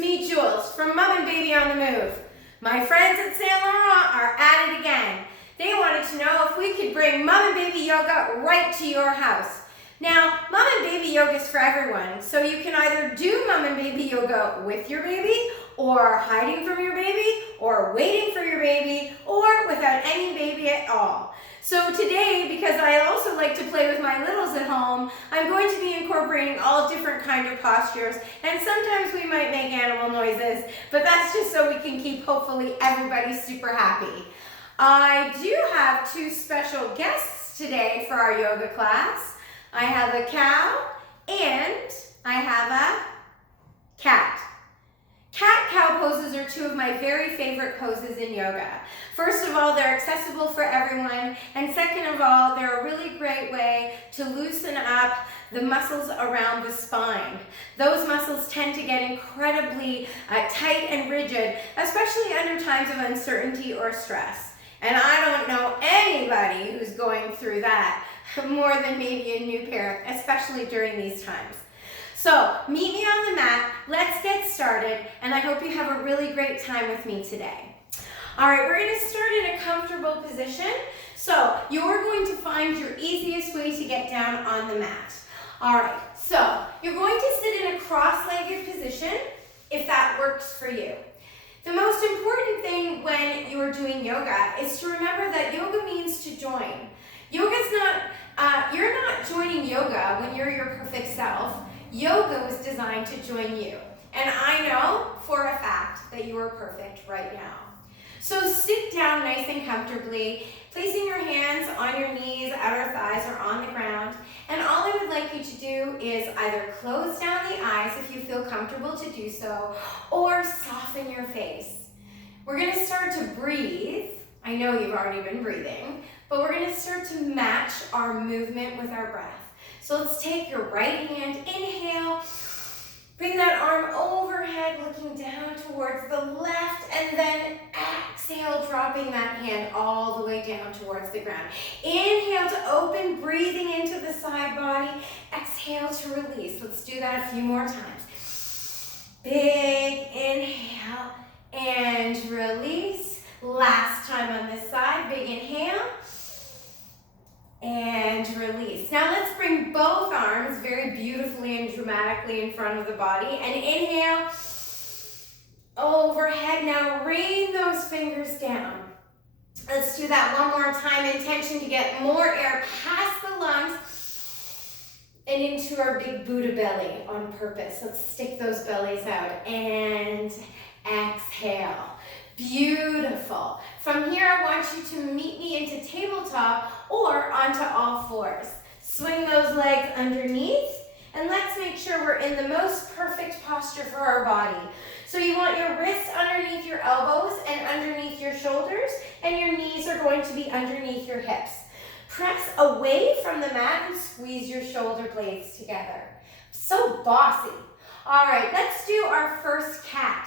me, Jules, from Mom and Baby on the Move. My friends at Saint Laurent are at it again. They wanted to know if we could bring Mom and Baby yoga right to your house. Now, Mom and Baby yoga is for everyone, so you can either do Mom and Baby yoga with your baby, or hiding from your baby, or waiting for your baby, or without any baby at all. So today, because I also like to play with my littles at home, I'm going to be incorporating all different kind of postures, and sometimes we might make animal noises, but that's just so we can keep hopefully everybody super happy. I do have two special guests today for our yoga class. I have a cow and I have a cat. Cat-cow poses are two of my very favorite poses in yoga. First of all, they're accessible for everyone, and second of all, they're a really great way to loosen up the muscles around the spine. Those muscles tend to get incredibly tight and rigid, especially under times of uncertainty or stress. And I don't know anybody who's going through that more than maybe a new parent, especially during these times. So meet me on the mat, let's get started, and I hope you have a really great time with me today. All right, we're going to start in a comfortable position. So you're going to find your easiest way to get down on the mat. All right, so you're going to sit in a cross-legged position if that works for you. The most important thing when you're doing yoga is to remember that yoga means to join. Yoga's not, you're not joining yoga when you're your perfect self. Yoga was designed to join you. And I know for a fact that you are perfect right now. So sit down nice and comfortably, placing your hands on your knees, outer thighs, or on the ground. And all I would like you to do is either close down the eyes if you feel comfortable to do so, or soften your face. We're going to start to breathe. I know you've already been breathing, but we're going to start to match our movement with our breath. So let's take your right hand, inhale, bring that arm overhead, looking down towards the left, and then exhale, dropping that hand all the way down towards the ground. Inhale to open, breathing into the side body. Exhale to release. Let's do that a few more times. Big inhale and release. Last time on this side, big inhale. And release. Now let's bring both arms very beautifully and dramatically in front of the body. And inhale, overhead. Now rain those fingers down. Let's do that one more time. Intention to get more air past the lungs and into our big Buddha belly on purpose. Let's stick those bellies out. And exhale. Beautiful. From here, I want you to meet me into tabletop or onto all fours. Swing those legs underneath, and let's make sure we're in the most perfect posture for our body. So you want your wrists underneath your elbows and underneath your shoulders, and your knees are going to be underneath your hips. Press away from the mat and squeeze your shoulder blades together. So bossy. All right, let's do our first cat.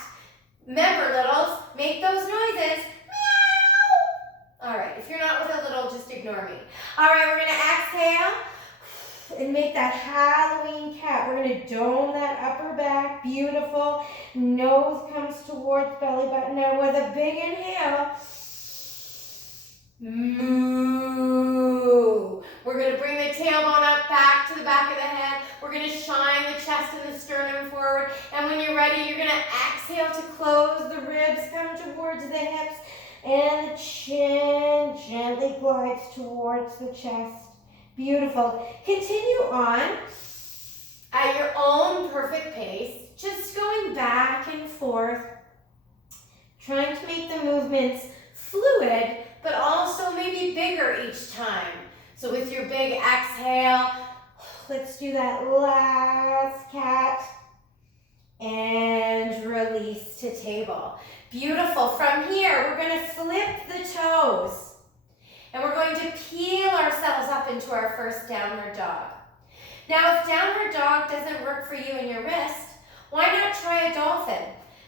Remember, littles, make those noises. Meow. All right, if you're not with a little, just ignore me. All right, we're going to exhale and make that Halloween cat. We're going to dome that upper back. Beautiful. Nose comes towards belly button. Now with a big inhale, moo. We're going to bring the tailbone up back to the back of the head. We're going to shine the chest and the sternum forward. And when you're ready, you're going to exhale to close the ribs, come towards the hips, and the chin gently glides towards the chest. Beautiful. Continue on at your own perfect pace, just going back and forth, trying to make the movements fluid, but also maybe bigger each time. So with your big exhale, let's do that last cat and release to table. Beautiful. From here, we're going to flip the toes and we're going to peel ourselves up into our first downward dog. Now, if downward dog doesn't work for you and your wrist, why not try a dolphin?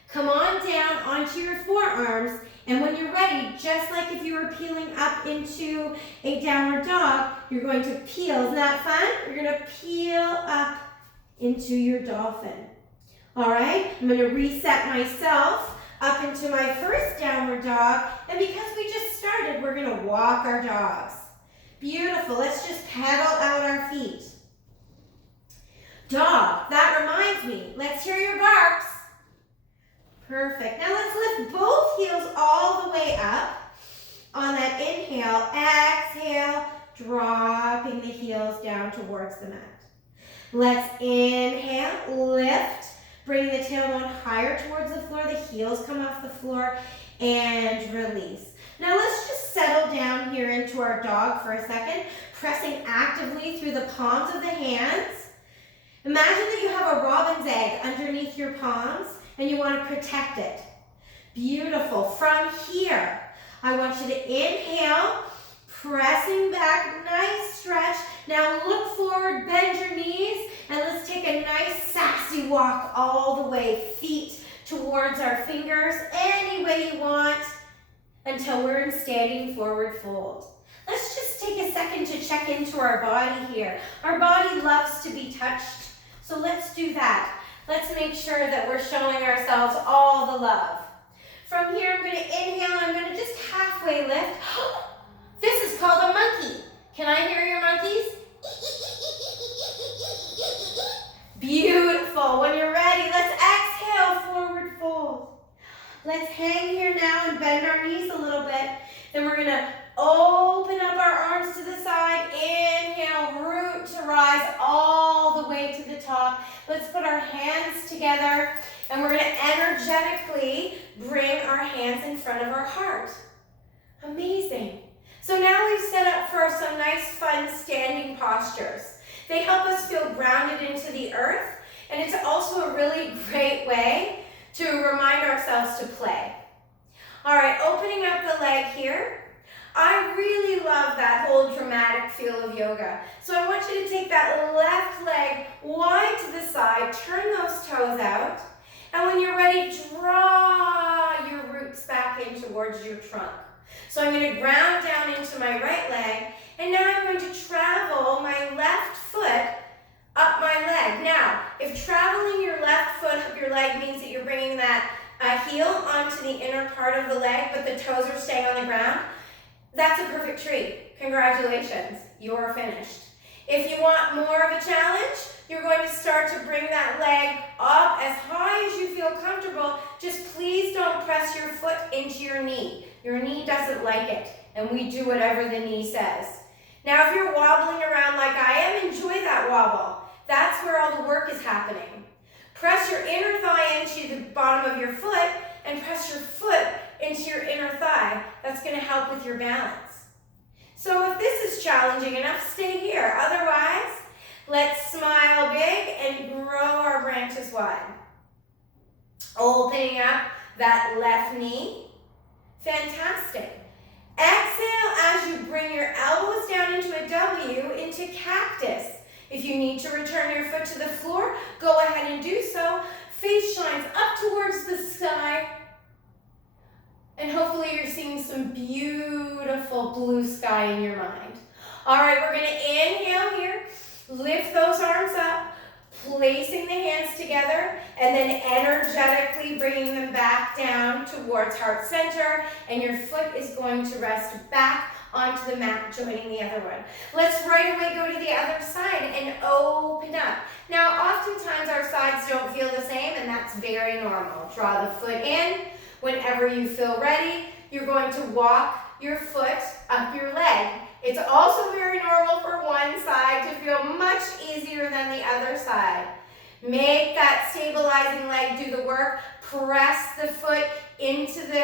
Come on down onto your forearms, and when you're ready, just like if you were peeling up into a downward dog, you're going to peel. Isn't that fun? You're going to peel up into your dolphin. All right, I'm going to reset myself up into my first downward dog. And because we just started, we're going to walk our dogs. Beautiful. Let's just pedal out our feet. Dog. That reminds me. Let's hear your barks. Perfect. Now let's lift both heels all the way up. On that inhale, exhale, dropping the heels down towards the mat. Let's inhale, lift, bring the tailbone higher towards the floor, the heels come off the floor, and release. Now let's just settle down here into our dog for a second, pressing actively through the palms of the hands. Imagine that you have a robin's egg underneath your palms and you want to protect it. Beautiful. From here, I want you to inhale, pressing back, nice stretch. Now look forward, bend your knees, and let's take a nice sassy walk all the way, feet towards our fingers, any way you want, until we're in standing forward fold. Let's just take a second to check into our body here. Our body loves to be touched, so let's do that. Let's make sure that we're showing ourselves all the love. From here, I'm going to inhale, I'm going to just halfway lift. This is called a monkey. Can I hear your monkeys? Beautiful. When you're ready, let's exhale, forward fold. Let's hang here now and bend our knees a little bit. Then we're going to open up our arms to the side. Inhale, root to rise all the way to the top. Let's put our hands together. And we're going to energetically bring our hands in front of our heart. Amazing. So now we've set up for some nice, fun standing postures. They help us feel grounded into the earth, and it's also a really great way to remind ourselves to play. All right, opening up the leg here. I really love that whole dramatic feel of yoga. So I want you to take that left leg wide to the side, turn those toes out, and when you're ready, draw your roots back in towards your trunk. So I'm going to ground down into my right leg, and now I'm going to travel my left foot up my leg. Now, if traveling your left foot up your leg means that you're bringing that heel onto the inner part of the leg, but the toes are staying on the ground, that's a perfect treat. Congratulations, you're finished. If you want more of a challenge, you're going to start to bring that leg up as high as you feel comfortable. Just please don't press your foot into your knee. Your knee doesn't like it, and we do whatever the knee says. Now, if you're wobbling around like I am, enjoy that wobble. That's where all the work is happening. Press your inner thigh into the bottom of your foot, and press your foot into your inner thigh. That's going to help with your balance. So if this is challenging enough, stay here. Otherwise, let's smile big and grow our branches wide. Opening up that left knee. Fantastic. Exhale as you bring your elbows down into a W, into cactus. If you need to return your foot to the floor, go ahead and do so. Face shines up towards the sky. And hopefully you're seeing some beautiful blue sky in your mind. All right, we're going to inhale here. Lift those arms up, placing the hands together, and then energetically bringing them back down towards heart center, and your foot is going to rest back onto the mat, joining the other one. Let's right away go to the other side and open up. Now, oftentimes our sides don't feel the same, and that's very normal. Draw the foot in. Whenever you feel ready, you're going to walk your foot up your leg. It's also very normal for one side to feel much easier than the other side. Make that stabilizing leg do the work. Press the foot into the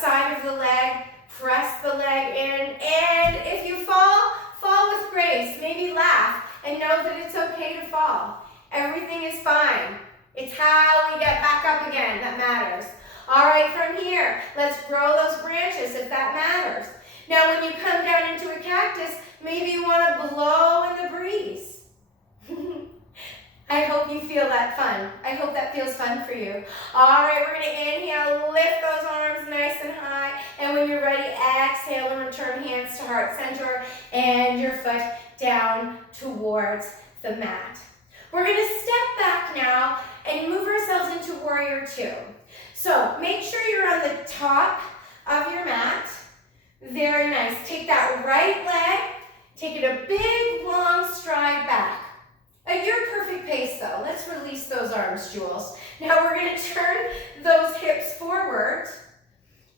side of the leg. Press the leg in. And if you fall, fall with grace. Maybe laugh and know that it's okay to fall. Everything is fine. It's how we get back up again that matters. All right, from here, let's grow those branches if that matters. Now, when you come down into a cactus, maybe you want to blow in the breeze. I hope you feel that fun. I hope that feels fun for you. All right, we're going to inhale, lift those arms nice and high. And when you're ready, exhale and return hands to heart center and your foot down towards the mat. We're going to step back now and move ourselves into warrior two. So make sure you're on the top of your mat. Very nice. Take that right leg, take it a big, long stride back. At your perfect pace though, let's release those arms, Jules. Now we're gonna turn those hips forward,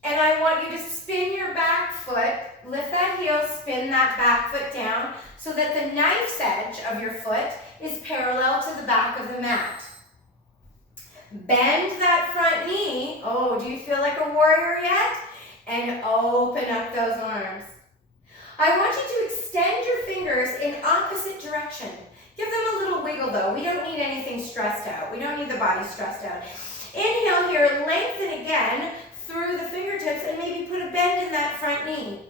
and I want you to spin your back foot, lift that heel, spin that back foot down so that the knife's edge of your foot is parallel to the back of the mat. Bend that front knee. Oh, do you feel like a warrior yet? And open up those arms. I want you to extend your fingers in opposite direction. Give them a little wiggle though. We don't need anything stressed out. We don't need the body stressed out. Inhale here, lengthen again through the fingertips and maybe put a bend in that front knee.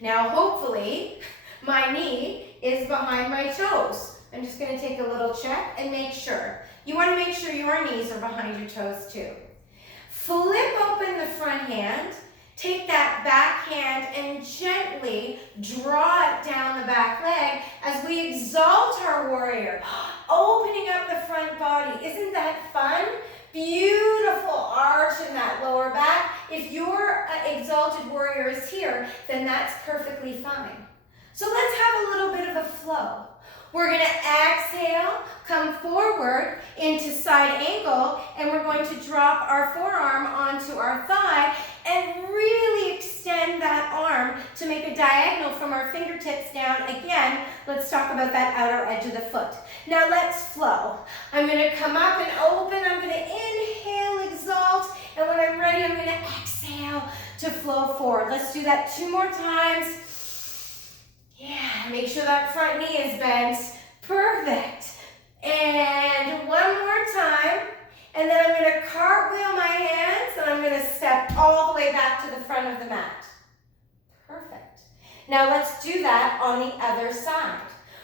Now hopefully my knee is behind my toes. I'm just going to take a little check and make sure. You want to make sure your knees are behind your toes too. Flip open the front hand. Take that back hand and gently draw it down the back leg as we exalt our warrior, opening up the front body. Isn't that fun? Beautiful arch in that lower back. If your exalted warrior is here, then that's perfectly fine. So let's have a little bit of a flow. We're going to exhale, come forward into side angle, and we're going to drop our forearm onto our thigh and really extend that arm to make a diagonal from our fingertips down. Again, let's talk about that outer edge of the foot. Now let's flow. I'm going to come up and open. I'm going to inhale, exalt, and when I'm ready, I'm going to exhale to flow forward. Let's do that 2 more times. Yeah, make sure that front knee is bent. Perfect. And 1 more time. And then I'm going to cartwheel my hands and I'm going to step all the way back to the front of the mat. Perfect. Now let's do that on the other side.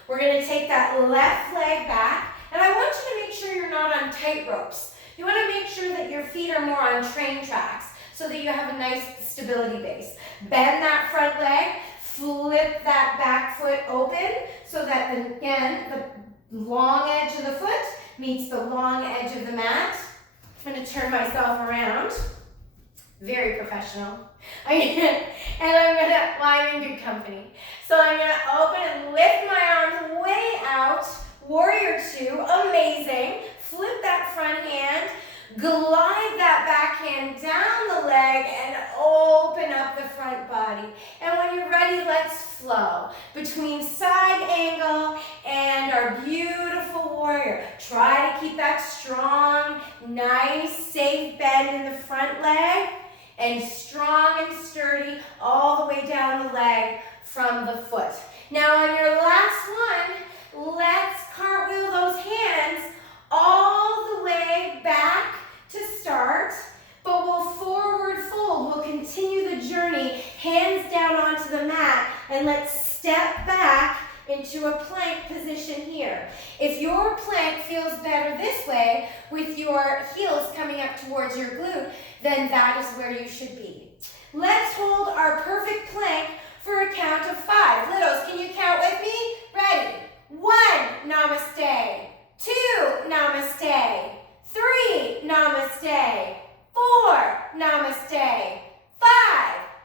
We're going to take that left leg back, and I want you to make sure you're not on tight ropes. You want to make sure that your feet are more on train tracks so that you have a nice stability base. Bend that front leg. Flip that back foot open so that, again, the long edge of the foot meets the long edge of the mat. I'm going to turn myself around. Very professional. And I'm in good company. So I'm going to open and lift my arms way out. Warrior two, amazing. Flip that front hand. Glide that back hand down the leg and open up the front body. And when you're ready, let's flow between side angle and our beautiful warrior. Try to keep that strong, nice, safe bend in the front leg and strong and sturdy all the way down the leg from the foot. Now on your last one, let's cartwheel those hands all the way back to start, but we'll forward fold. We'll continue the journey, hands down onto the mat, and let's step back into a plank position here. If your plank feels better this way, with your heels coming up towards your glute, then that is where you should be. Let's hold our perfect plank for a count of 5. Littles, can you count with me? Ready? 1, namaste. 2, namaste. 3, namaste. 4, namaste. 5,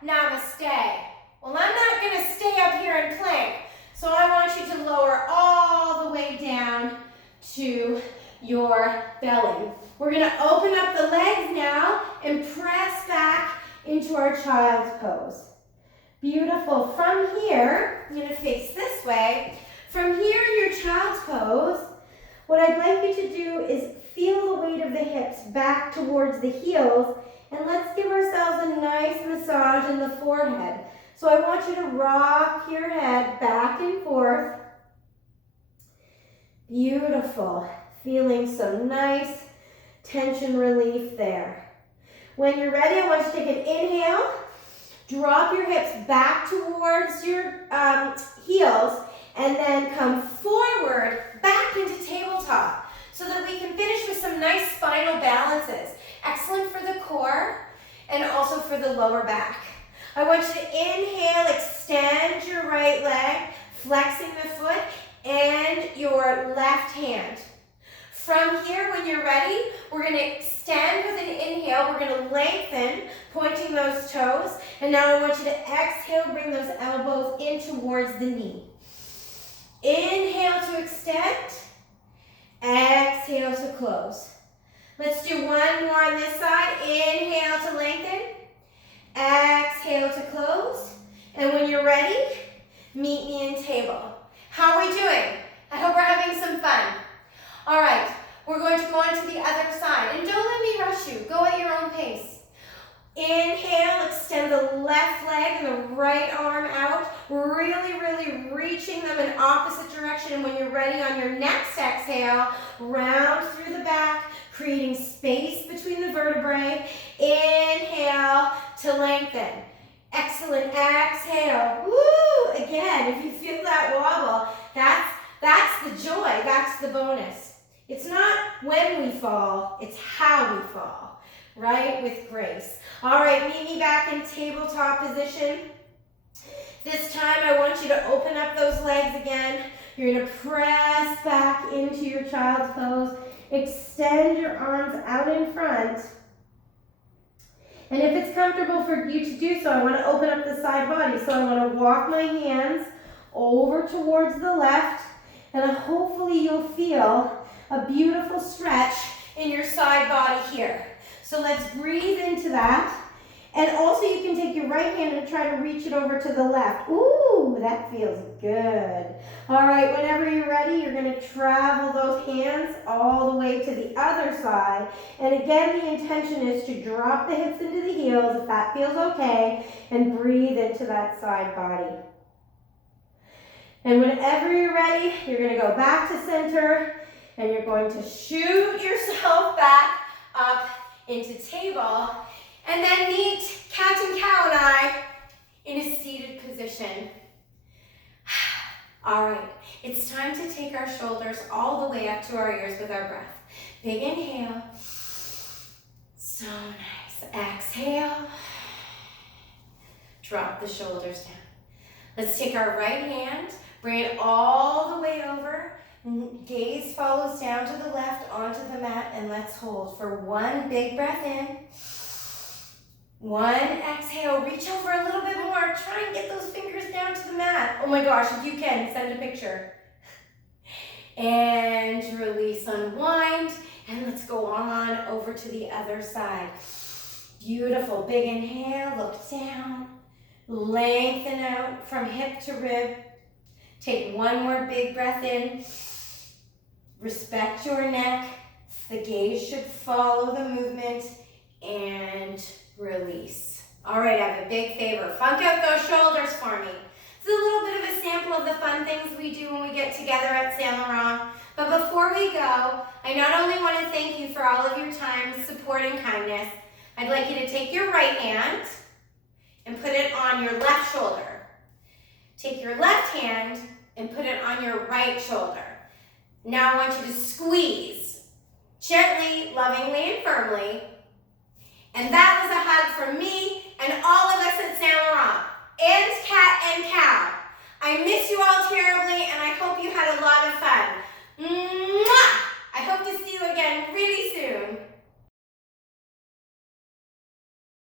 namaste. Well, I'm not going to stay up here and plank, so I want you to lower all the way down to your belly. We're going to open up the legs now and press back into our child's pose. Beautiful. From here, I'm going to face this way. From here in your child's pose, what I'd like you to do is feel the weight of the hips back towards the heels, and let's give ourselves a nice massage in the forehead. So I want you to rock your head back and forth. Beautiful. Feeling some nice tension relief there. When you're ready, I want you to take an inhale. Drop your hips back towards your heels, and then come forward back into tabletop so that we can finish with some nice spinal balances. Excellent for the core and also for the lower back. I want you to inhale, extend your right leg, flexing the foot and your left hand. From here, when you're ready, we're going to extend with an inhale. We're going to lengthen, pointing those toes. And now I want you to exhale, bring those elbows in towards the knee. Inhale to extend. Exhale to close. Let's do one more on this side. Inhale to lengthen. Exhale to close. And when you're ready, meet me in table. How are we doing? I hope we're having some fun. All right, we're going to go on to the other side. And don't let me rush you. Go at your own pace. Inhale, extend the left leg and the right arm out. Really, really reaching them in opposite direction. And when you're ready on your next exhale, round through the back, creating space between the vertebrae. Inhale to lengthen. Excellent. Exhale. Woo! Again, if you feel that wobble, that's the joy. That's the bonus. It's not when we fall, it's how we fall, right? With grace. All right, meet me back in tabletop position. This time I want you to open up those legs again. You're going to press back into your child's pose. Extend your arms out in front. And if it's comfortable for you to do so, I want to open up the side body. So I want to walk my hands over towards the left, and hopefully you'll feel a beautiful stretch in your side body here. So let's breathe into that. And also you can take your right hand and try to reach it over to the left. Ooh, that feels good. All right, whenever you're ready, you're going to travel those hands all the way to the other side. And again, the intention is to drop the hips into the heels if that feels okay, and breathe into that side body. And whenever you're ready, you're going to go back to center, and you're going to shoot yourself back up into table, and then meet cat and cow and I in a seated position. All right, it's time to take our shoulders all the way up to our ears with our breath. Big inhale. So nice. Exhale. Drop the shoulders down. Let's take our right hand, bring it all the way over. Gaze follows down to the left onto the mat, and let's hold for one big breath in. One exhale, reach over a little bit more. Try and get those fingers down to the mat. Oh my gosh, if you can, send a picture. And release, unwind, and let's go on over to the other side. Beautiful, big inhale, look down. Lengthen out from hip to rib. Take one more big breath in. Respect your neck. The gaze should follow the movement. And release. All right, I have a big favor. Funk out those shoulders for me. It's a little bit of a sample of the fun things we do when we get together at Saint Laurent. But before we go, I not only want to thank you for all of your time, support, and kindness, I'd like you to take your right hand and put it on your left shoulder. Take your left hand and put it on your right shoulder. Now I want you to squeeze gently, lovingly, and firmly. And that was a hug from me and all of us at